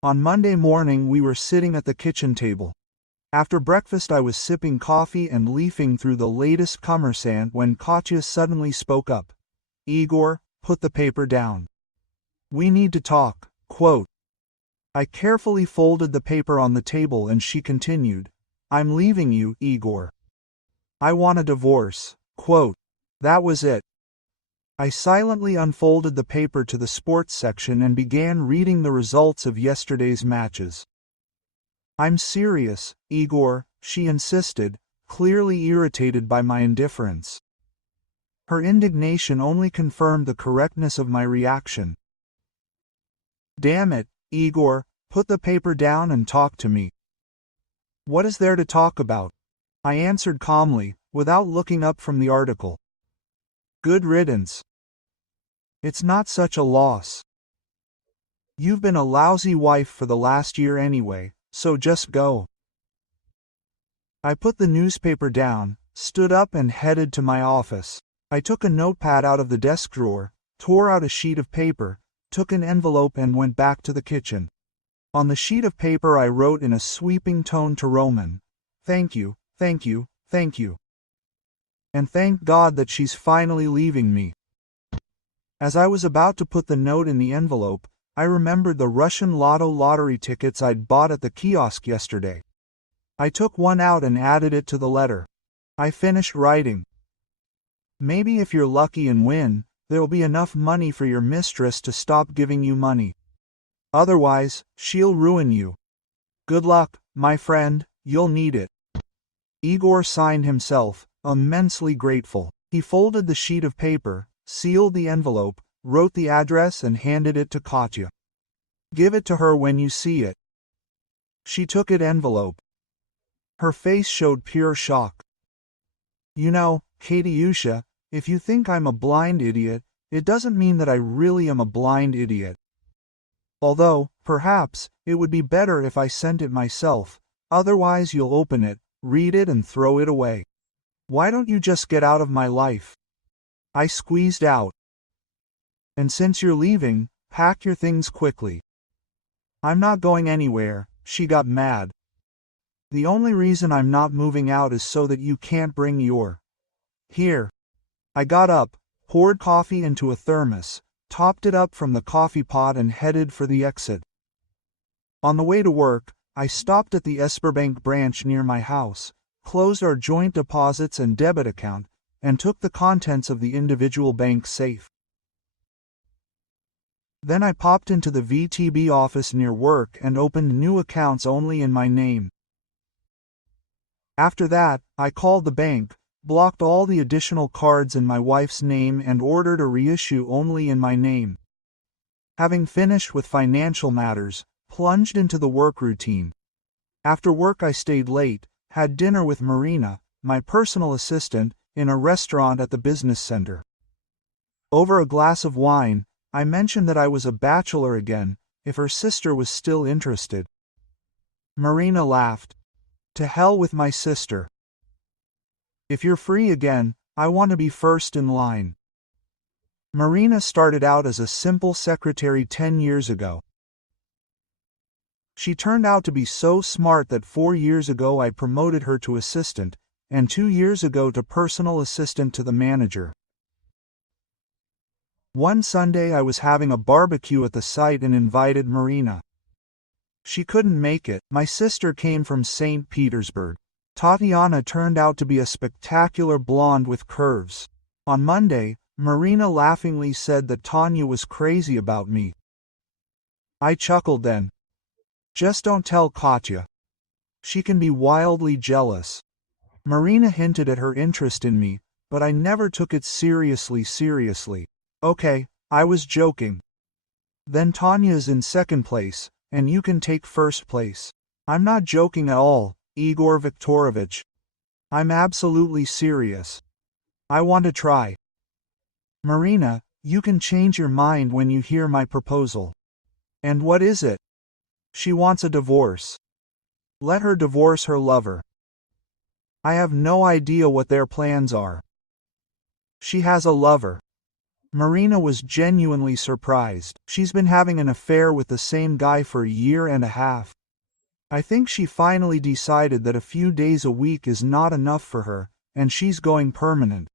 On Monday morning we were sitting at the kitchen table. After breakfast I was sipping coffee and leafing through the latest Kommersant when Katya suddenly spoke up. "Igor, put the paper down. We need to talk." Quote. I carefully folded the paper on the table and she continued, "I'm leaving you, Igor. I want a divorce." Quote. That was it. I silently unfolded the paper to the sports section and began reading the results of yesterday's matches. "I'm serious, Igor," she insisted, clearly irritated by my indifference. Her indignation only confirmed the correctness of my reaction. "Damn it, Igor, put the paper down and talk to me." "What is there to talk about?" I answered calmly, without looking up from the article. "Good riddance. It's not such a loss. You've been a lousy wife for the last year anyway, so just go." I put the newspaper down, stood up and headed to my office. I took a notepad out of the desk drawer, tore out a sheet of paper, took an envelope and went back to the kitchen. On the sheet of paper I wrote in a sweeping tone to Roman, "Thank you, thank you, thank you. And thank God that she's finally leaving me." As I was about to put the note in the envelope, I remembered the Russian Lotto lottery tickets I'd bought at the kiosk yesterday. I took one out and added it to the letter. I finished writing. "Maybe if you're lucky and win, there'll be enough money for your mistress to stop giving you money. Otherwise, she'll ruin you. Good luck, my friend, you'll need it." Igor signed himself, immensely grateful. He folded the sheet of paper, sealed the envelope, wrote the address and handed it to Katya. "Give it to her when you see it." She took it envelope. Her face showed pure shock. "You know, Katyusha, if you think I'm a blind idiot, it doesn't mean that I really am a blind idiot. Although, perhaps, it would be better if I sent it myself, otherwise you'll open it, read it and throw it away. Why don't you just get out of my life?" I squeezed out. "And since you're leaving, pack your things quickly." "I'm not going anywhere," she got mad. "The only reason I'm not moving out is so that you can't bring your... Here." I got up, poured coffee into a thermos, topped it up from the coffee pot and headed for the exit. On the way to work, I stopped at the Esperbank branch near my house, closed our joint deposits and debit account, and took the contents of the individual bank safe. Then I popped into the VTB office near work and opened new accounts only in my name. After that, I called the bank, blocked all the additional cards in my wife's name and ordered a reissue only in my name. Having finished with financial matters, plunged into the work routine. After work I stayed late, had dinner with Marina, my personal assistant, in a restaurant at the business center. Over a glass of wine, I mentioned that I was a bachelor again, if her sister was still interested. Marina laughed. "To hell with my sister. If you're free again, I want to be first in line." Marina started out as a simple secretary 10 years ago. She turned out to be so smart that 4 years ago I promoted her to assistant, and 2 years ago to personal assistant to the manager. One Sunday I was having a barbecue at the site and invited Marina. She couldn't make it. My sister came from St. Petersburg. Tatiana turned out to be a spectacular blonde with curves. On Monday, Marina laughingly said that Tanya was crazy about me. I chuckled then. "Just don't tell Katya. She can be wildly jealous." Marina hinted at her interest in me, but I never took it seriously. "Okay, I was joking." "Then Tanya's in second place, and you can take first place." "I'm not joking at all, Igor Viktorovich. I'm absolutely serious. I want to try." "Marina, you can change your mind when you hear my proposal." "And what is it?" "She wants a divorce." "Let her divorce her lover." "I have no idea what their plans are." "She has a lover." Marina was genuinely surprised. She's been having an affair with the same guy for a year and a half. I think she finally decided that a few days a week is not enough for her, and she's going permanent.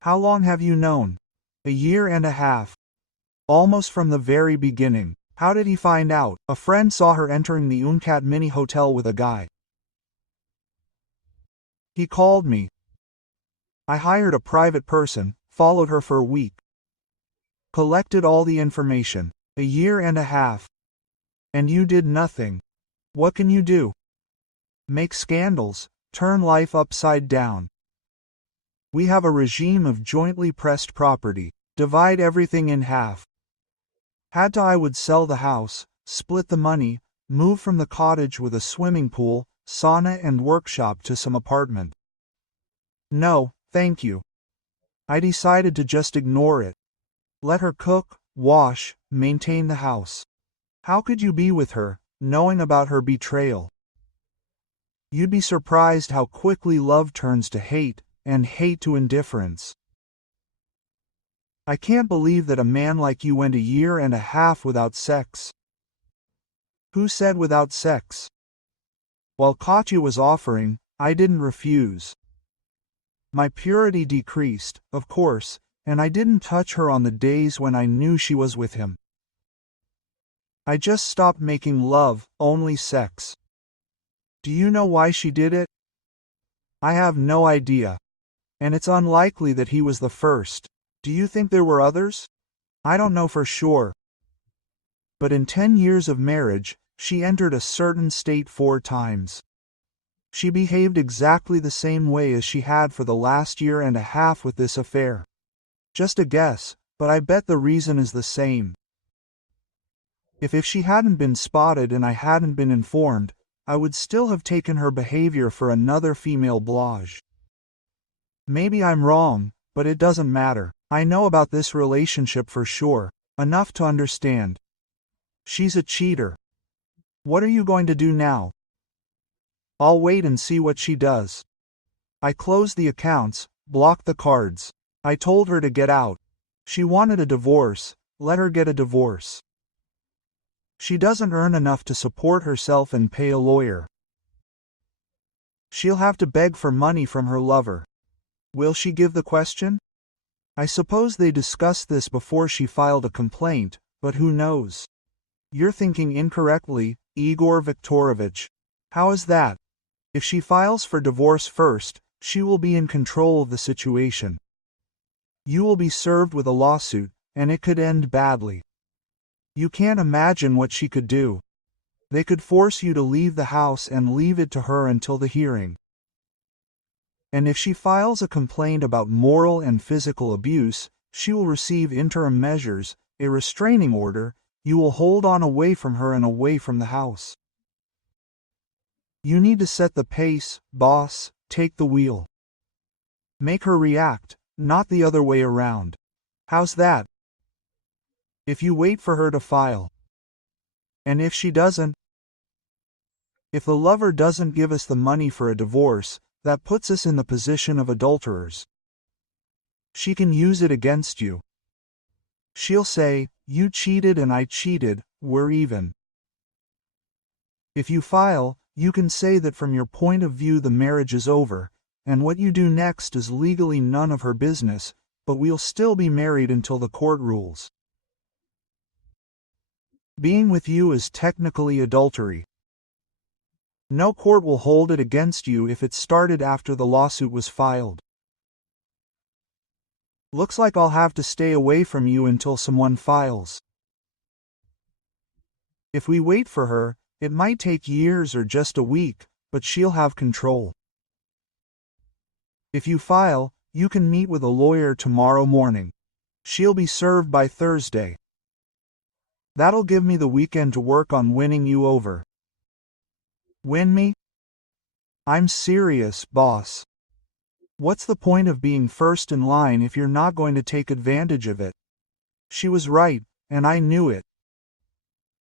How long have you known? A year and a half. Almost from the very beginning. How did he find out? A friend saw her entering the Uncat mini hotel with a guy. He called me. I hired a private person, followed her for a week. Collected all the information. A year and a half. And you did nothing. What can you do? Make scandals, turn life upside down. We have a regime of jointly pressed property. Divide everything in half. Had to I would sell the house, split the money, move from the cottage with a swimming pool, sauna and workshop to some apartment. No, thank you. I decided to just ignore it. Let her cook, wash, maintain the house. How could you be with her, knowing about her betrayal? You'd be surprised how quickly love turns to hate, and hate to indifference. I can't believe that a man like you went a year and a half without sex. Who said without sex? While Katya was offering, I didn't refuse. My purity decreased, of course, and I didn't touch her on the days when I knew she was with him. I just stopped making love, only sex. Do you know why she did it? I have no idea. And it's unlikely that he was the first. Do you think there were others? I don't know for sure. But in 10 years of marriage, she entered a certain state 4 times. She behaved exactly the same way as she had for the last year and a half with this affair. Just a guess, but I bet the reason is the same. If she hadn't been spotted and I hadn't been informed, I would still have taken her behavior for another female blage. Maybe I'm wrong, but it doesn't matter. I know about this relationship for sure, enough to understand. She's a cheater. What are you going to do now? I'll wait and see what she does. I closed the accounts, blocked the cards. I told her to get out. She wanted a divorce, let her get a divorce. She doesn't earn enough to support herself and pay a lawyer. She'll have to beg for money from her lover. Will she give the question? I suppose they discussed this before she filed a complaint, but who knows? You're thinking incorrectly, Igor Viktorovich. How is that? If she files for divorce first, she will be in control of the situation. You will be served with a lawsuit, and it could end badly. You can't imagine what she could do. They could force you to leave the house and leave it to her until the hearing. And if she files a complaint about moral and physical abuse, she will receive interim measures, a restraining order. You will hold on away from her and away from the house. You need to set the pace, boss, take the wheel. Make her react, not the other way around. How's that? If you wait for her to file. And if she doesn't? If the lover doesn't give us the money for a divorce, that puts us in the position of adulterers. She can use it against you. She'll say, you cheated and I cheated, we're even. If you file, you can say that from your point of view the marriage is over, and what you do next is legally none of her business, but we'll still be married until the court rules. Being with you is technically adultery. No court will hold it against you if it started after the lawsuit was filed. Looks like I'll have to stay away from you until someone files. If we wait for her, it might take years or just a week, but she'll have control. If you file, you can meet with a lawyer tomorrow morning. She'll be served by Thursday. That'll give me the weekend to work on winning you over. Win me? I'm serious, boss. What's the point of being first in line if you're not going to take advantage of it? She was right, and I knew it.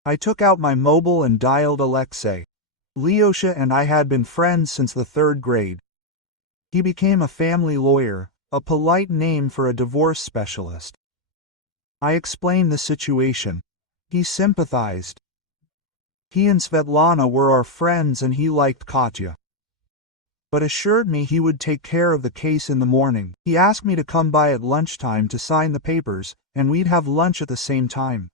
I took out my mobile and dialed Alexei. Lyosha and I had been friends since the 3rd grade. He became a family lawyer, a polite name for a divorce specialist. I explained the situation. He sympathized. He and Svetlana were our friends and he liked Katya, but assured me he would take care of the case in the morning. He asked me to come by at lunchtime to sign the papers, and we'd have lunch at the same time.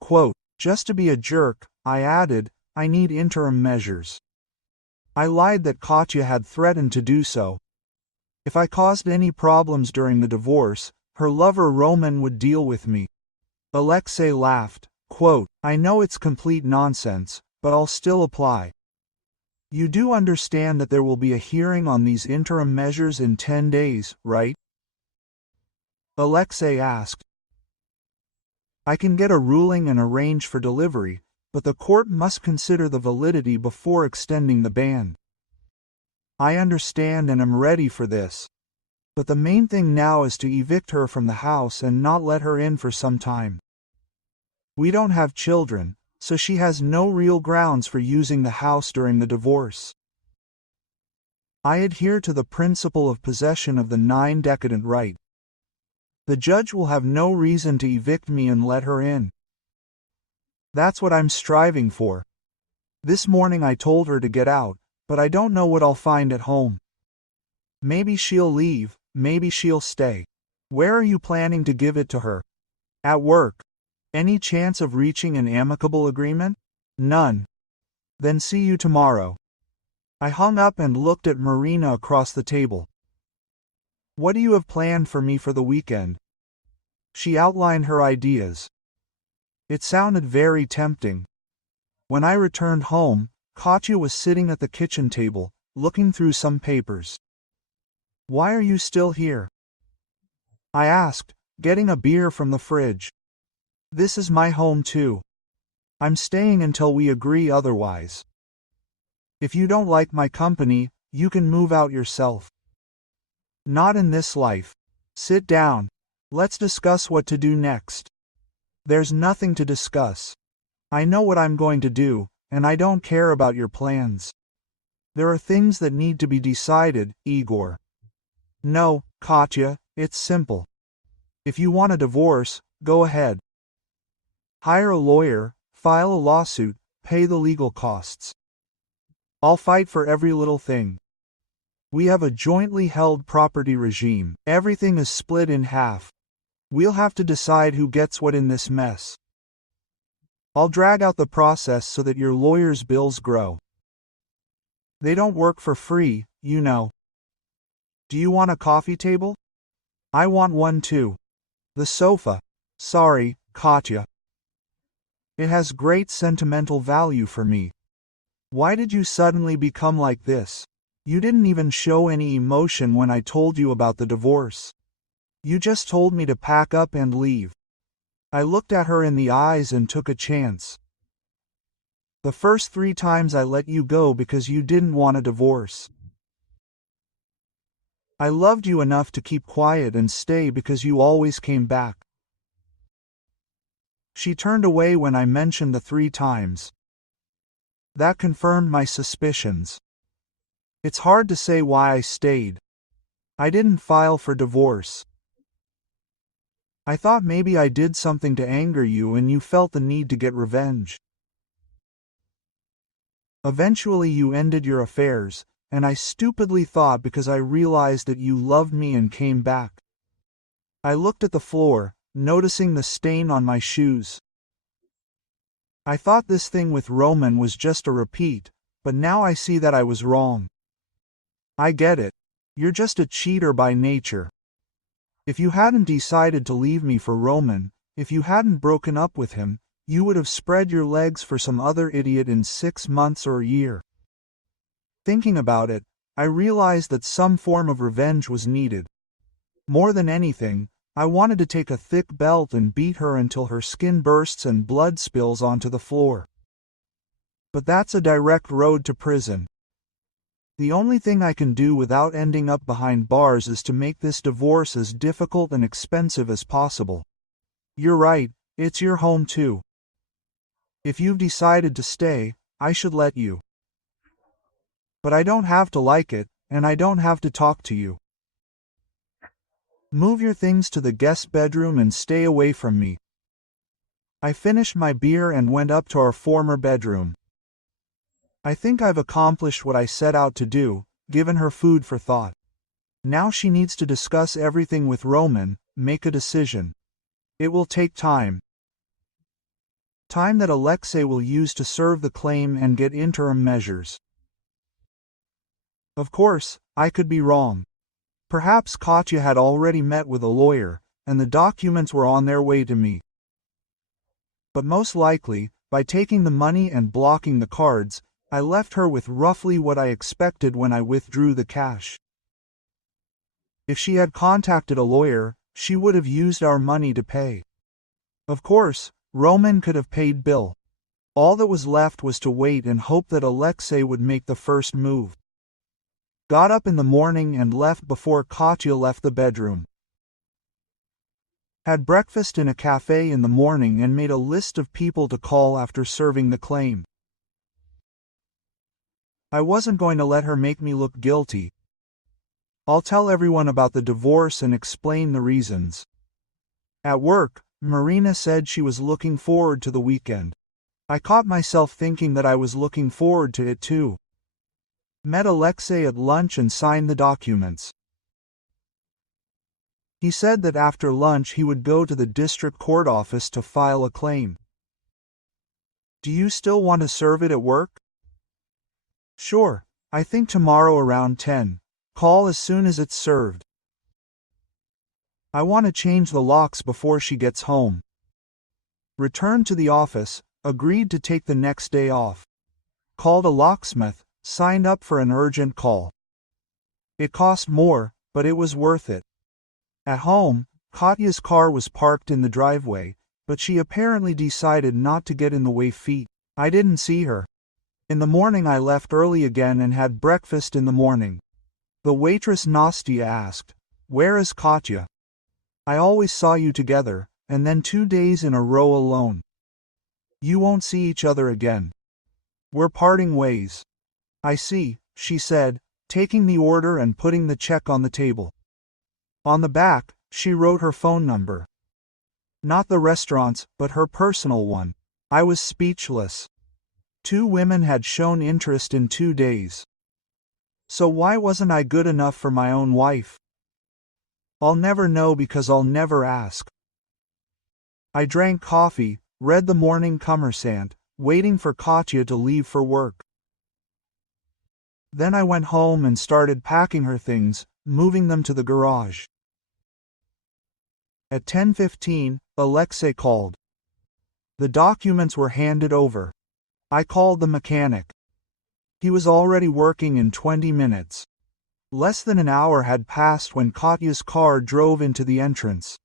Quote, just to be a jerk, I added, I need interim measures. I lied that Katya had threatened to do so. If I caused any problems during the divorce, her lover Roman would deal with me. Alexei laughed. Quote, I know it's complete nonsense, but I'll still apply. You do understand that there will be a hearing on these interim measures in 10 days, right? Alexei asked. I can get a ruling and arrange for delivery, but the court must consider the validity before extending the ban. I understand and am ready for this. But the main thing now is to evict her from the house and not let her in for some time. We don't have children, so she has no real grounds for using the house during the divorce. I adhere to the principle of possession of the 9 decadent right. The judge will have no reason to evict me and let her in. That's what I'm striving for. This morning I told her to get out, but I don't know what I'll find at home. Maybe she'll leave, maybe she'll stay. Where are you planning to give it to her? At work. Any chance of reaching an amicable agreement? None. Then see you tomorrow. I hung up and looked at Marina across the table. What do you have planned for me for the weekend? She outlined her ideas. It sounded very tempting. When I returned home, Katya was sitting at the kitchen table, looking through some papers. Why are you still here? I asked, getting a beer from the fridge. This is my home too. I'm staying until we agree otherwise. If you don't like my company, you can move out yourself. Not in this life. Sit down. Let's discuss what to do next. There's nothing to discuss. I know what I'm going to do, and I don't care about your plans. There are things that need to be decided, Igor. No, Katya, it's simple. If you want a divorce, go ahead. Hire a lawyer, file a lawsuit, pay the legal costs. I'll fight for every little thing. We have a jointly held property regime. Everything is split in half. We'll have to decide who gets what in this mess. I'll drag out the process so that your lawyer's bills grow. They don't work for free, you know. Do you want a coffee table? I want one too. The sofa. Sorry, Katya. It has great sentimental value for me. Why did you suddenly become like this? You didn't even show any emotion when I told you about the divorce. You just told me to pack up and leave. I looked at her in the eyes and took a chance. The first 3 times I let you go because you didn't want a divorce. I loved you enough to keep quiet and stay because you always came back. She turned away when I mentioned the 3 times. That confirmed my suspicions. It's hard to say why I stayed. I didn't file for divorce. I thought maybe I did something to anger you and you felt the need to get revenge. Eventually you ended your affairs, and I stupidly thought because I realized that you loved me and came back. I looked at the floor, noticing the stain on my shoes. I thought this thing with Roman was just a repeat, but now I see that I was wrong. I get it. You're just a cheater by nature. If you hadn't decided to leave me for Roman, if you hadn't broken up with him, you would have spread your legs for some other idiot in 6 months or a year. Thinking about it, I realized that some form of revenge was needed. More than anything, I wanted to take a thick belt and beat her until her skin bursts and blood spills onto the floor. But that's a direct road to prison. The only thing I can do without ending up behind bars is to make this divorce as difficult and expensive as possible. You're right, it's your home too. If you've decided to stay, I should let you. But I don't have to like it, and I don't have to talk to you. Move your things to the guest bedroom and stay away from me. I finished my beer and went up to our former bedroom. I think I've accomplished what I set out to do, given her food for thought. Now she needs to discuss everything with Roman, make a decision. It will take time. Time that Alexei will use to serve the claim and get interim measures. Of course, I could be wrong. Perhaps Katya had already met with a lawyer, and the documents were on their way to me. But most likely, by taking the money and blocking the cards, I left her with roughly what I expected when I withdrew the cash. If she had contacted a lawyer, she would have used our money to pay. Of course, Roman could have paid Bill. All that was left was to wait and hope that Alexei would make the first move. Got up in the morning and left before Katya left the bedroom. Had breakfast in a cafe in the morning and made a list of people to call after serving the claim. I wasn't going to let her make me look guilty. I'll tell everyone about the divorce and explain the reasons. At work, Marina said she was looking forward to the weekend. I caught myself thinking that I was looking forward to it too. Met Alexei at lunch and signed the documents. He said that after lunch he would go to the district court office to file a claim. Do you still want to serve it at work? Sure, I think tomorrow around 10. Call as soon as it's served. I want to change the locks before she gets home. Returned to the office, agreed to take the next day off. Called a locksmith, signed up for an urgent call. It cost more, but it was worth it. At home, Katya's car was parked in the driveway, but she apparently decided not to get in the way feet. I didn't see her. In the morning I left early again and had breakfast in the morning. The waitress Nastia asked, "Where is Katya? I always saw you together, and then 2 days in a row alone. You won't see each other again. We're parting ways." "I see," she said, taking the order and putting the check on the table. On the back, she wrote her phone number. Not the restaurant's, but her personal one. I was speechless. 2 women had shown interest in 2 days. So why wasn't I good enough for my own wife? I'll never know because I'll never ask. I drank coffee, read the morning Kommersant, waiting for Katya to leave for work. Then I went home and started packing her things, moving them to the garage. At 10:15, Alexei called. The documents were handed over. I called the mechanic. He was already working in 20 minutes. Less than an hour had passed when Katya's car drove into the entrance.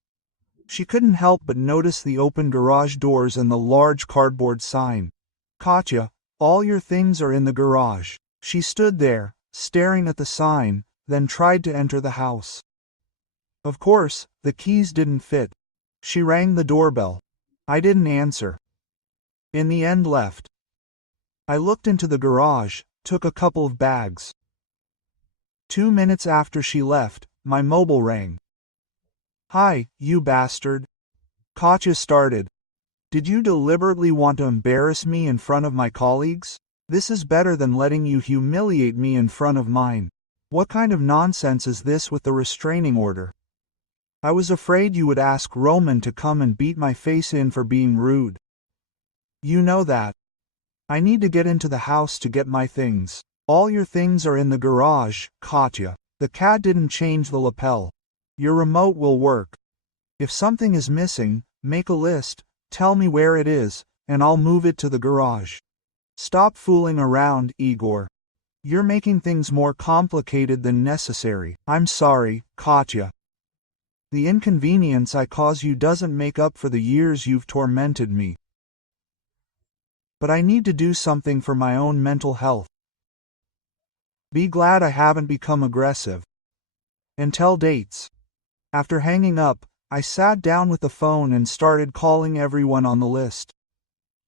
She couldn't help but notice the open garage doors and the large cardboard sign. "Katya, all your things are in the garage." She stood there, staring at the sign, then tried to enter the house. Of course, the keys didn't fit. She rang the doorbell. I didn't answer. In the end left. I looked into the garage, took a couple of bags. 2 minutes after she left, my mobile rang. "Hi, you bastard." Katya started. "Did you deliberately want to embarrass me in front of my colleagues? This is better than letting you humiliate me in front of mine. What kind of nonsense is this with the restraining order? I was afraid you would ask Roman to come and beat my face in for being rude. You know that. I need to get into the house to get my things." "All your things are in the garage, Katya. The cat didn't change the lapel. Your remote will work. If something is missing, make a list, tell me where it is, and I'll move it to the garage. Stop fooling around, Igor. You're making things more complicated than necessary." "I'm sorry, Katya. The inconvenience I cause you doesn't make up for the years you've tormented me. But I need to do something for my own mental health. Be glad I haven't become aggressive. And tell dates." After hanging up, I sat down with the phone and started calling everyone on the list.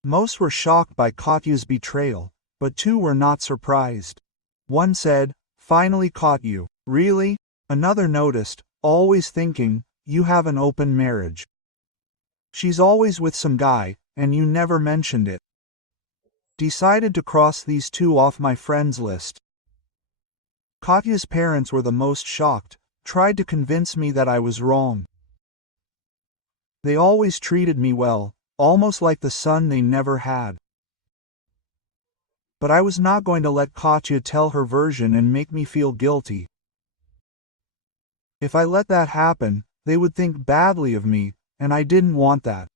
Most were shocked by Katya's betrayal, but 2 were not surprised. One said, "Finally caught you." "Really?" Another noticed, always thinking, you have an open marriage. She's always with some guy, and you never mentioned it. Decided to cross these two off my friends list. Katya's parents were the most shocked, tried to convince me that I was wrong. They always treated me well, almost like the son they never had. But I was not going to let Katya tell her version and make me feel guilty. If I let that happen, they would think badly of me, and I didn't want that.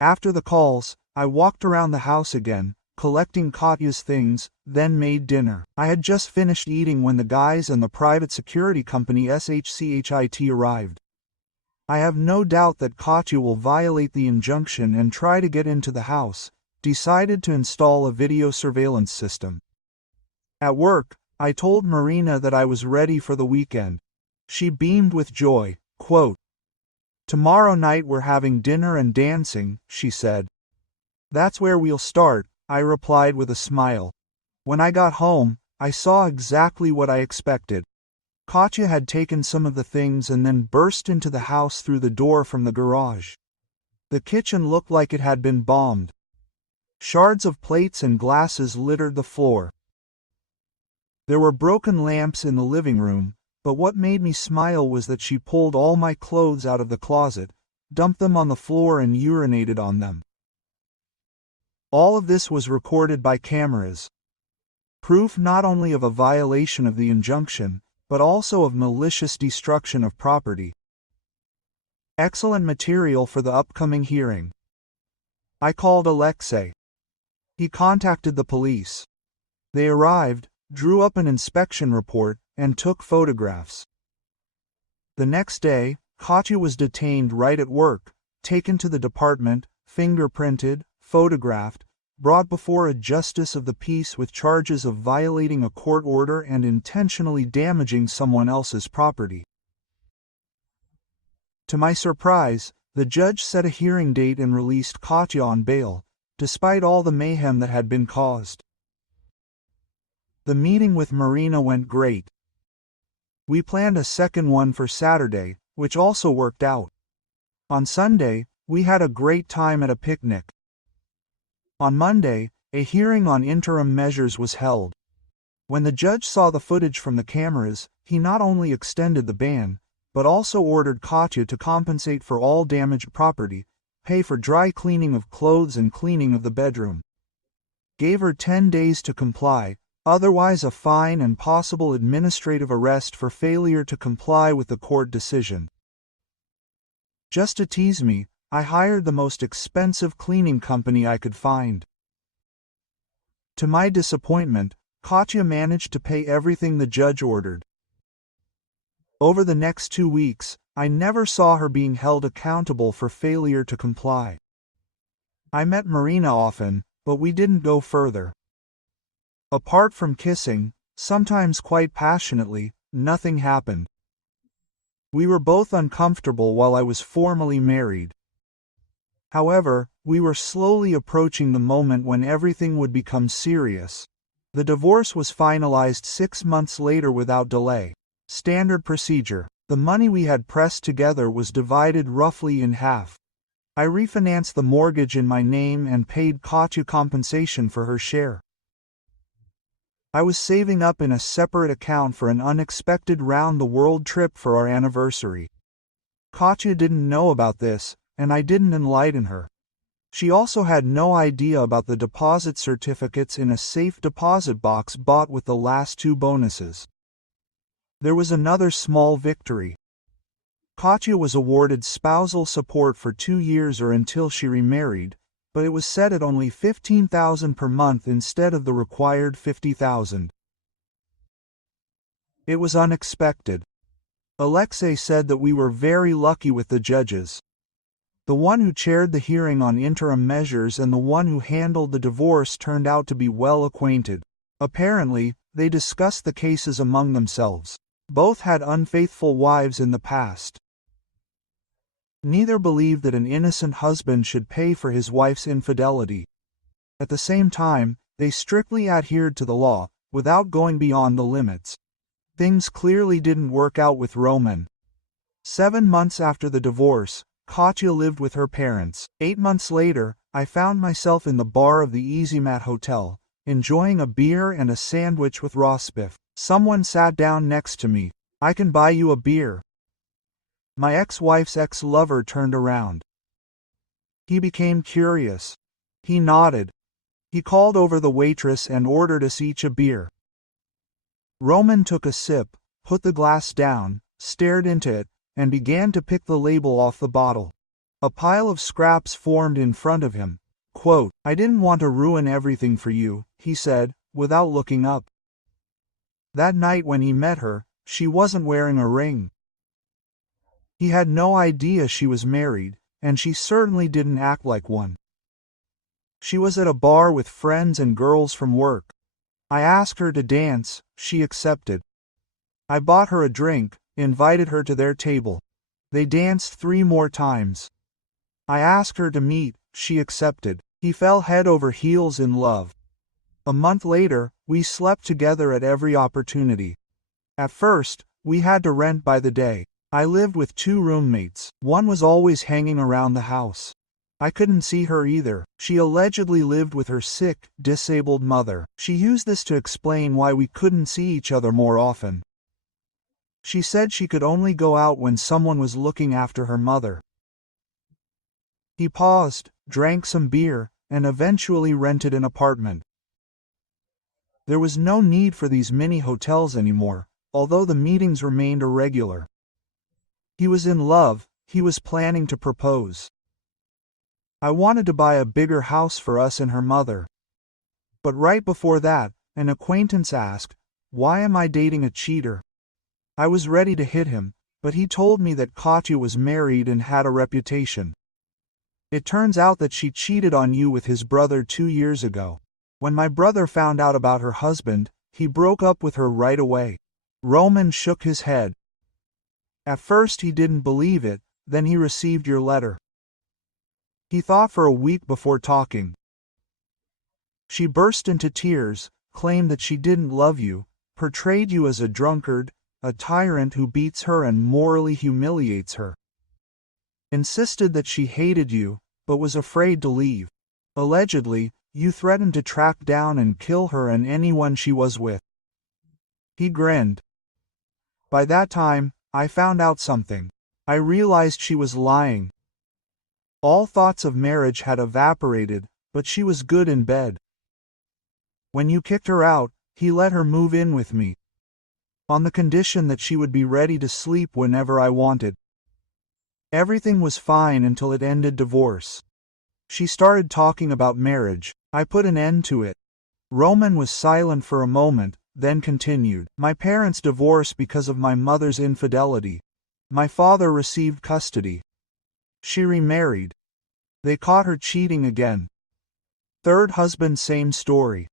After the calls, I walked around the house again, collecting Katya's things, then made dinner. I had just finished eating when the guys and the private security company SHCHIT arrived. I have no doubt that Katya will violate the injunction and try to get into the house. Decided to install a video surveillance system. At work, I told Marina that I was ready for the weekend. She beamed with joy, quote, "Tomorrow night we're having dinner and dancing," she said. "That's where we'll start," I replied with a smile. When I got home, I saw exactly what I expected. Katya had taken some of the things and then burst into the house through the door from the garage. The kitchen looked like it had been bombed. Shards of plates and glasses littered the floor. There were broken lamps in the living room, but what made me smile was that she pulled all my clothes out of the closet, dumped them on the floor and urinated on them. All of this was recorded by cameras. Proof not only of a violation of the injunction, but also of malicious destruction of property. Excellent material for the upcoming hearing. I called Alexei. He contacted the police. They arrived, drew up an inspection report, and took photographs. The next day, Katya was detained right at work, taken to the department, fingerprinted, photographed, brought before a justice of the peace with charges of violating a court order and intentionally damaging someone else's property. To my surprise, the judge set a hearing date and released Katya on bail, despite all the mayhem that had been caused. The meeting with Marina went great. We planned a second one for Saturday, which also worked out. On Sunday, we had a great time at a picnic. On Monday, a hearing on interim measures was held. When the judge saw the footage from the cameras, he not only extended the ban, but also ordered Katya to compensate for all damaged property, pay for dry cleaning of clothes and cleaning of the bedroom. Gave her 10 days to comply, otherwise a fine and possible administrative arrest for failure to comply with the court decision. Just to tease me, I hired the most expensive cleaning company I could find. To my disappointment, Katya managed to pay everything the judge ordered. Over the next 2 weeks, I never saw her being held accountable for failure to comply. I met Marina often, but we didn't go further. Apart from kissing, sometimes quite passionately, nothing happened. We were both uncomfortable while I was formally married. However, we were slowly approaching the moment when everything would become serious. The divorce was finalized 6 months later without delay. Standard procedure. The money we had pressed together was divided roughly in half. I refinanced the mortgage in my name and paid Katya compensation for her share. I was saving up in a separate account for an unexpected round-the-world trip for our anniversary. Katya didn't know about this, and I didn't enlighten her. She also had no idea about the deposit certificates in a safe deposit box bought with the last 2 bonuses. There was another small victory. Katya was awarded spousal support for 2 years or until she remarried, but it was set at only $15,000 per month instead of the required $50,000. It was unexpected. Alexei said that we were very lucky with the judges. The one who chaired the hearing on interim measures and the one who handled the divorce turned out to be well acquainted. Apparently, they discussed the cases among themselves. Both had unfaithful wives in the past. Neither believed that an innocent husband should pay for his wife's infidelity. At the same time, they strictly adhered to the law, without going beyond the limits. Things clearly didn't work out with Roman. 7 months after the divorce, Katya lived with her parents. 8 months later, I found myself in the bar of the Easymat Hotel, enjoying a beer and a sandwich with rosbiff. Someone sat down next to me. "I can buy you a beer." My ex-wife's ex-lover turned around. He became curious. He nodded. He called over the waitress and ordered us each a beer. Roman took a sip, put the glass down, stared into it, and began to pick the label off the bottle. A pile of scraps formed in front of him. Quote, "I didn't want to ruin everything for you," he said, without looking up. That night when he met her, she wasn't wearing a ring. He had no idea she was married, and she certainly didn't act like one. She was at a bar with friends and girls from work. I asked her to dance, she accepted. I bought her a drink, invited her to their table. They danced 3 more times. I asked her to meet, she accepted. He fell head over heels in love. A month later, we slept together at every opportunity. At first, we had to rent by the day. I lived with 2 roommates. One was always hanging around the house. I couldn't see her either. She allegedly lived with her sick, disabled mother. She used this to explain why we couldn't see each other more often. She said she could only go out when someone was looking after her mother. He paused, drank some beer, and eventually rented an apartment. There was no need for these mini hotels anymore, although the meetings remained irregular. He was in love, he was planning to propose. I wanted to buy a bigger house for us and her mother. But right before that, an acquaintance asked, "Why am I dating a cheater?" I was ready to hit him, but he told me that Katya was married and had a reputation. "It turns out that she cheated on you with his brother 2 years ago. When my brother found out about her husband, he broke up with her right away." Roman shook his head. "At first he didn't believe it, then he received your letter. He thought for a week before talking. She burst into tears, claimed that she didn't love you, portrayed you as a drunkard, a tyrant who beats her and morally humiliates her. Insisted that she hated you, but was afraid to leave. Allegedly, you threatened to track down and kill her and anyone she was with." He grinned. "By that time, I found out something. I realized she was lying. All thoughts of marriage had evaporated, but she was good in bed. When you kicked her out, he let her move in with me, on the condition that she would be ready to sleep whenever I wanted. Everything was fine until it ended divorce. She started talking about marriage. I put an end to it." Roman was silent for a moment, then continued. "My parents divorced because of my mother's infidelity. My father received custody. She remarried. They caught her cheating again. Third husband, same story.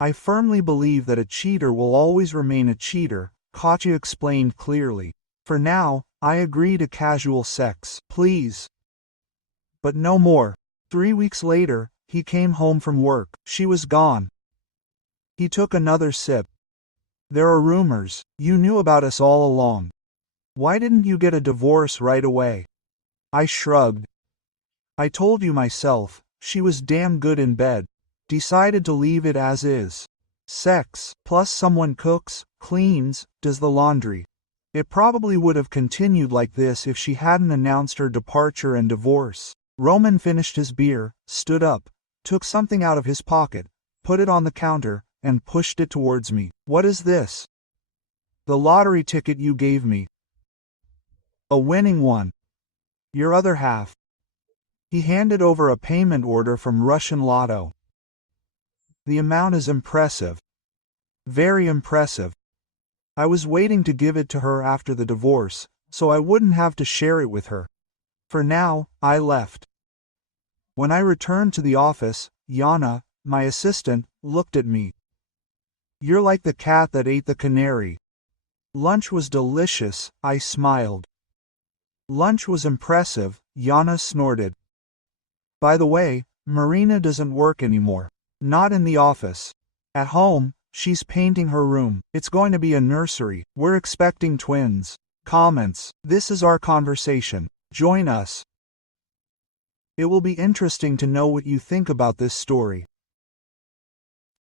I firmly believe that a cheater will always remain a cheater," Katya explained clearly. "For now, I agree to casual sex, please. But no more." 3 weeks later, he came home from work. She was gone. He took another sip. "There are rumors. You knew about us all along. Why didn't you get a divorce right away?" I shrugged. "I told you myself, she was damn good in bed. Decided to leave it as is. Sex, plus someone cooks, cleans, does the laundry. It probably would have continued like this if she hadn't announced her departure and divorce." Roman finished his beer, stood up, took something out of his pocket, put it on the counter, and pushed it towards me. "What is this?" "The lottery ticket you gave me. A winning one. Your other half." He handed over a payment order from Russian Lotto. "The amount is impressive. Very impressive. I was waiting to give it to her after the divorce, so I wouldn't have to share it with her. For now, I left. When I returned to the office, Yana, my assistant, looked at me. You're like the cat that ate the canary." Lunch was delicious, I smiled. Lunch was impressive, Yana snorted. "By the way, Marina doesn't work anymore. Not in the office. At home, she's painting her room. It's going to be a nursery. We're expecting twins." Comments. This is our conversation. Join us. It will be interesting to know what you think about this story.